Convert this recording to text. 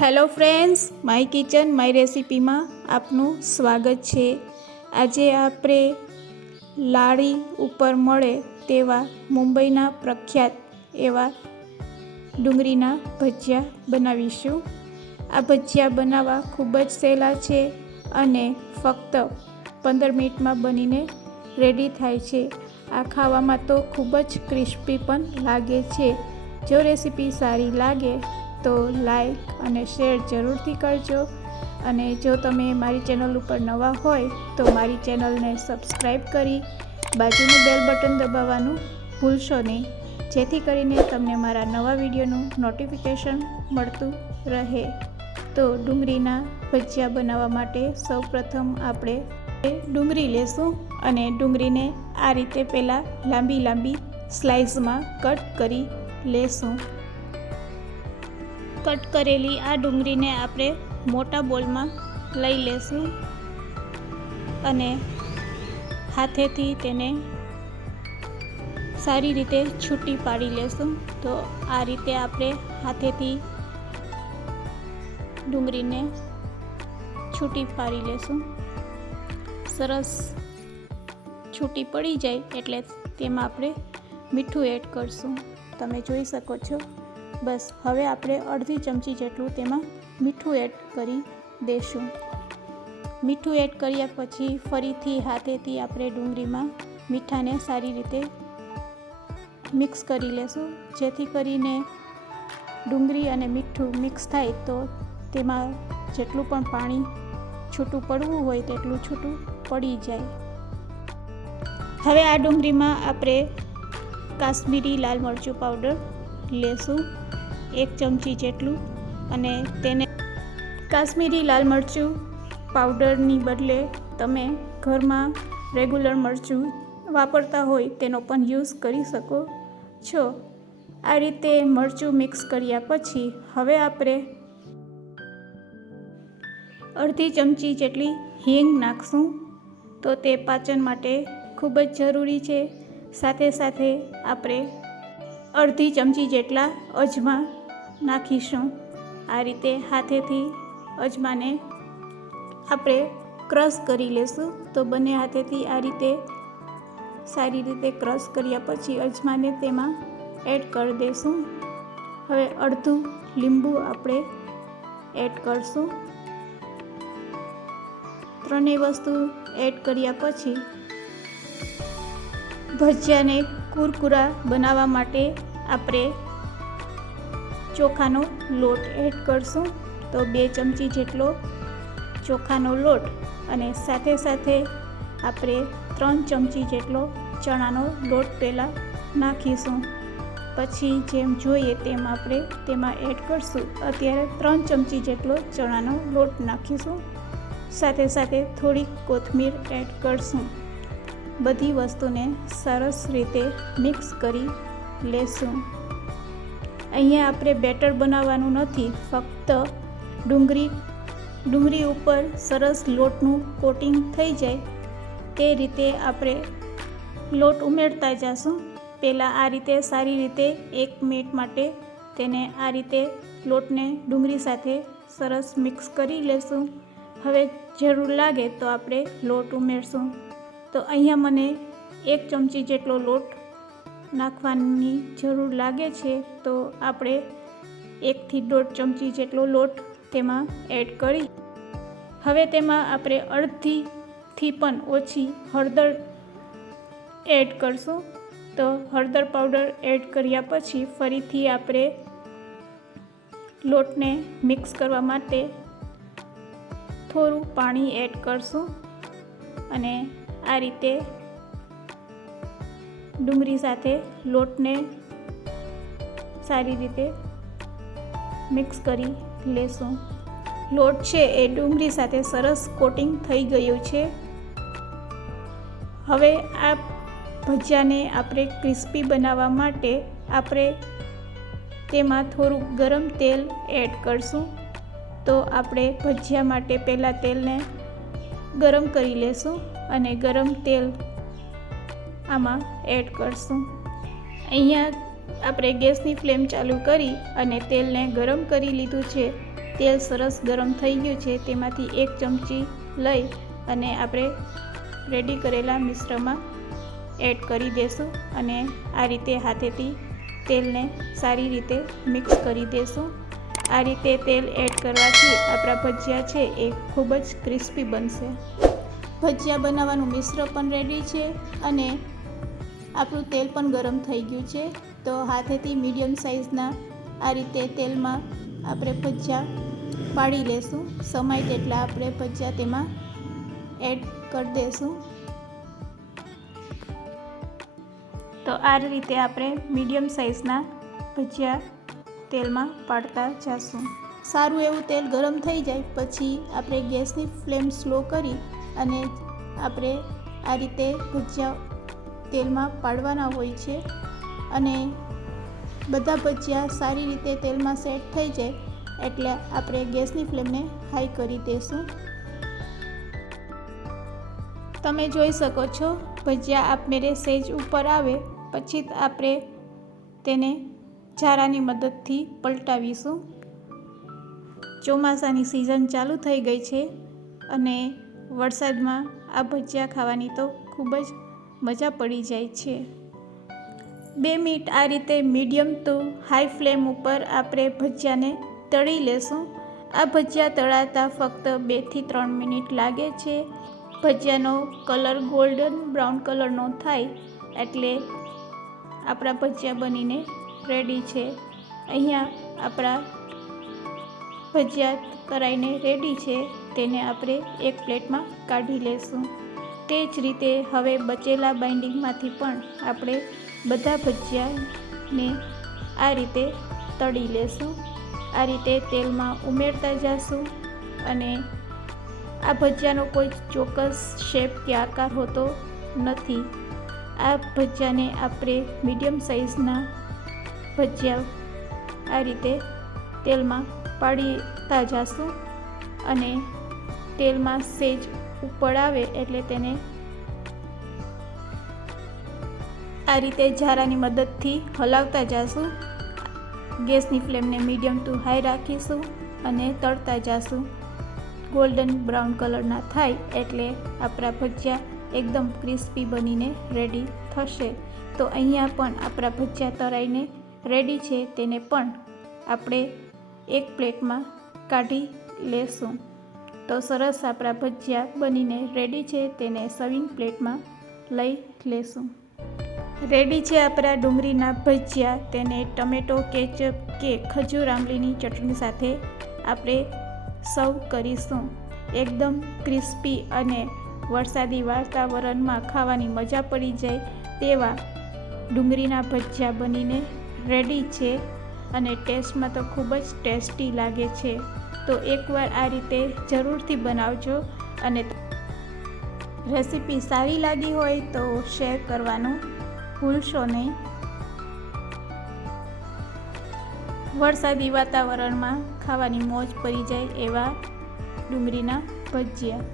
Hello friends, my kitchen my રેસિપીમાં આપનું સ્વાગત છે। આજે આપણે લારી ઉપર મળે તેવા મુંબઈના પ્રખ્યાત એવા ડુંગળીના ભજીયા બનાવીશું। આ ભજીયા બનાવવા ખૂબ જ સહેલા છે અને ફક્ત 15 મિનિટમાં બનીને રેડી થાય છે। આ ખાવામાં તો ખૂબ જ ક્રિસ્પી પણ લાગે છે। જો રેસિપી સારી લાગે તો લાઈક અને શેર જરૂરથી કરજો અને જો તમે મારી ચેનલ ઉપર નવા હોય તો મારી ચેનલને સબસ્ક્રાઈબ કરી બાજુનું બેલ બટન દબાવવાનું ભૂલશો નહીં, જેથી કરીને તમને મારા નવા વિડીયોનું નોટિફિકેશન મળતું રહે। તો ડુંગળીના ભજીયા બનાવવા માટે સૌપ્રથમ આપણે ડુંગળી લેશું અને ડુંગળીને આ રીતે પહેલાં લાંબી લાંબી સ્લાઇસમાં કટ કરી લેશું। કટ કરેલી આ ડુંગળીને આપણે મોટા બોલમાં લઈ લેશું અને હાથેથી તેને સારી રીતે છૂટી પાડી લેશું। તો આ રીતે આપણે હાથેથી ડુંગળીને છૂટી પાડી લેશું। સરસ છૂટી પડી જાય એટલે તેમાં આપણે મીઠું એડ કરશું। તમે જોઈ શકો છો। બસ હવે આપણે અડધી ચમચી જેટલું તેમાં મીઠું એડ કરી દઈશું। મીઠું એડ કર્યા પછી ફરીથી હાથેથી આપણે ડુંગળીમાં મીઠાને સારી રીતે મિક્સ કરી લેશું, જેથી કરીને ડુંગળી અને મીઠું મિક્સ થાય તો તેમાં જેટલું પણ પાણી છૂટું પડવું હોય તેટલું છૂટું પડી જાય। હવે આ ડુંગળીમાં આપણે કાશ્મીરી લાલ મરચું પાવડર લેશું 1 ચમચી જેટલું અને તેને કાશ્મીરી લાલ મરચું પાવડરની બદલે તમે ઘરમાં રેગ્યુલર મરચું વાપરતા હોય તેનો પણ યુઝ કરી શકો છો। આ રીતે મરચું મિક્સ કર્યા પછી હવે આપણે અડધી ચમચી જેટલી હિંગ નાખશું, તો તે પાચન માટે ખૂબ જ જરૂરી છે। સાથે સાથે આપણે અડધી ચમચી જેટલા અજમા નાખીશું। આ રીતે હાથેથી અજમાને આપણે ક્રશ કરી લેશું। તો બંને હાથેથી આ રીતે સારી રીતે ક્રશ કર્યા પછી અજમાને તેમાં એડ કરી દઈશું। હવે અડધું લીંબુ આપણે એડ કરશું। ત્રણેય વસ્તુ એડ કર્યા પછી ભજીયાને કુરકુરા બનાવવા માટે આપણે ચોખાનો લોટ એડ કરશું। તો 2 ચમચી જેટલો ચોખાનો લોટ અને સાથે સાથે આપણે 3 ચમચી જેટલો ચણાનો લોટ પહેલાં નાખીશું, પછી જેમ જોઈએ તેમ આપણે તેમાં એડ કરશું। અત્યારે 3 ચમચી જેટલો ચણાનો લોટ નાખીશું, સાથે સાથે થોડીક કોથમીર એડ કરશું। બધી વસ્તુને સરસ રીતે મિક્સ કરી લેશું। અહીંયા આપણે બેટર બનાવવાનું નથી, ફક્ત ડુંગળી ઉપર સરસ લોટનું કોટિંગ થઈ જાય તે રીતે આપણે લોટ ઉમેરતા જશું। પહેલાં આ રીતે સારી રીતે 1 મિનિટ માટે તેને આ રીતે લોટને ડુંગળી સાથે સરસ મિક્સ કરી લેશું। હવે જરૂર લાગે તો આપણે લોટ ઉમેરશું। તો અહીંયા મને 1 ચમચી જેટલો લોટ નાખવાની જરૂર લાગે છે, તો આપણે 1 થી 1.5 ચમચી જેટલો લોટ તેમાં એડ કરી હવે તેમાં આપણે અડધીથી પણ ઓછી હળદર એડ કરશું। તો હળદર પાવડર એડ કર્યા પછી ફરીથી આપણે લોટને મિક્સ કરવા માટે થોડું પાણી એડ કરશું અને આ રીતે ડુંગળી સાથે લોટને સારી રીતે મિક્સ કરી લેશું। લોટ છે એ ડુંગળી સાથે સરસ કોટિંગ થઈ ગયું છે। હવે આ ભજીયાને આપણે ક્રિસ્પી બનાવવા માટે આપણે તેમાં થોડું ગરમ તેલ એડ કરશું। તો આપણે ભજીયા માટે પહેલાં તેલને ગરમ કરી લેશું અને ગરમ તેલ આમાં એડ કરશું। અહીંયા આપણે ગેસની ફ્લેમ ચાલુ કરી અને તેલને ગરમ કરી લીધું છે। તેલ સરસ ગરમ થઈ ગયું છે, તેમાંથી 1 ચમચી લઈ અને આપણે રેડી કરેલા મિશ્રણમાં એડ કરી દેશું અને આ રીતે હાથેથી તેલને સારી રીતે મિક્સ કરી દેશું. આ રીતે તેલ એડ કરવાથી આપણા ભજીયા છે એ ખૂબ જ ક્રિસ્પી બનશે. ભજીયા બનાવવાનું મિશ્રણ પણ રેડી છે અને આપણું તેલ પણ ગરમ થઈ ગયું છે. તો હાથેથી મીડિયમ સાઇઝના આ રીતે તેલમાં આપણે ભજીયા પાડી લેશું. સમાય તેટલા આપણે ભજીયા તેમાં એડ કરી દેશું. તો આ રીતે આપણે મીડિયમ સાઇઝના ભજીયા તેલમાં પાડતા જઈશું. સારું એવું તેલ ગરમ થઈ જાય પછી આપણે ગેસની ફ્લેમ સ્લો કરી અને આપણે આ રીતે ભજીયા તેલમાં પાડવાના હોય છે અને બધા ભજીયા સારી રીતે તેલમાં સેટ થઈ જાય એટલે આપણે ગેસની ફ્લેમને હાઈ કરી દઈશું. તમે જોઈ શકો છો ભજીયા આપમેળે સેજ ઉપર આવે પછી આપણે તેને ઝારાની મદદથી પલટાવીશું. ચોમાસાની સિઝન ચાલુ થઈ ગઈ છે અને વરસાદમાં આ ભજીયા ખાવાની તો ખૂબ જ મજા પડી જાય છે. 2 મિનિટ આ રીતે મીડિયમ ટુ હાઈ ફ્લેમ ઉપર આપણે ભજીયાને તળી લેશું. આ ભજીયા તળાતા ફક્ત 2 થી 3 મિનિટ લાગે છે. ભજીયાનો કલર ગોલ્ડન બ્રાઉન કલરનો થાય એટલે આપણા ભજીયા બનીને રેડી છે. અહીંયા આપણા ભજીયા તળાઈને રેડી છે, તેને આપણે એક પ્લેટમાં કાઢી લેશું. તે જ રીતે હવે બચેલા બાઇન્ડિંગમાંથી પણ આપણે બધા ભજીયાને આ રીતે તળી લેશું. આ રીતે તેલમાં ઉમેરતા જઈશું અને આ ભજીયાનો કોઈ ચોક્કસ શેપ કે આકાર હોતો નથી. આ ભજીયાને આપણે મીડિયમ સાઇઝના ભજીયા આ રીતે તેલમાં પાડીતા જઈશું અને તેલમાં સેજ ઉપર આવે એટલે તેને આ રીતે ઝારાની મદદથી હલાવતા જઈશું. ગેસની ફ્લેમને મીડિયમ ટુ હાઈ રાખીશું અને તળતા જઈશું. ગોલ્ડન બ્રાઉન કલરના થાય એટલે આપણા ભજીયા એકદમ ક્રિસ્પી બનીને રેડી થશે. તો અહીંયા પણ આપણા ભજીયા તળાઈને રેડી છે, તેને પણ આપણે એક પ્લેટમાં કાઢી લેશું. તો સરસ આપણા ભજીયા બનીને રેડી છે, તેને સર્વિંગ પ્લેટમાં લઈ લેશું. રેડી છે આપણા ડુંગળીના ભજીયા. તેને ટમેટો કેચઅપ કે ખજૂર આંબલીની ચટણી સાથે આપણે સર્વ કરીશું. એકદમ ક્રિસ્પી અને વરસાદી વાતાવરણમાં ખાવાની મજા પડી જાય તેવા ડુંગળીના ભજીયા બનીને રેડી છે અને ટેસ્ટમાં તો ખૂબ જ ટેસ્ટી લાગે છે. તો એકવાર આ રીતે જરૂરથી બનાવજો અને રેસીપી સારી લાગી હોય તો શેર કરવાનું ભૂલશો નહીં. વરસાદી વાતાવરણમાં ખાવાની મોજ પડી જાય એવા ડુંગળીના ભજીયા.